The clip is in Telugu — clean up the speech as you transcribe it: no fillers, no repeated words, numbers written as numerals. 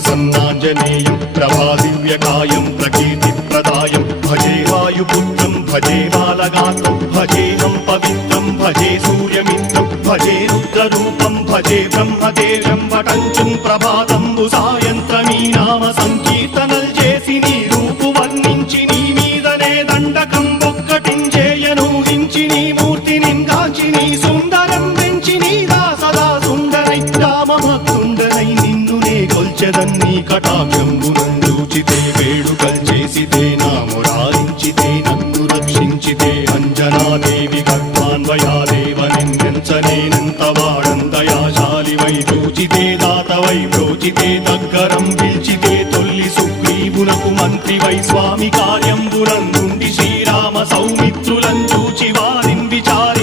ప్రసన్నాంజనేయం ప్రభాదివ్యకాయం ప్రకీర్తిప్రదాయం భజే వాయుపుత్రం భజే బాలగాత్రం భజేహం పవిత్రం భజే సూర్యమిత్రం భజే రుద్రరూపం భజే బ్రహ్మదేవం వటంచుం ప్రభాతంబు సాయంత్రమీ నామ సంకీర్తనల్ చేసి నీ రూపు వర్ణించి నీ మీదనే దండకం ఒక్కటించేయనూహించి నీ మూర్తిని కాంచి నీ సుందరం పెంచి నీదా సదా సుందరై రామభక్తుండనై నిన్నునే కొల్చెదన్నీ కటాక్షంబునందూచితే వేడుకల్ చేసితే నా మురారించితే నన్ను రక్షించితే అంజనాదేవి గర్భాన్వయాదేవ నిందించనేనంత వాడందయాశాలివై చూచితే దాతవై బ్రోచితే దగ్గరం పిలిచితే తొల్లి సుగ్రీవునకు మంత్రివై స్వామి కార్యంబునందుండి శ్రీరామ సౌమిత్రులం చూచి వారిన్ విచారి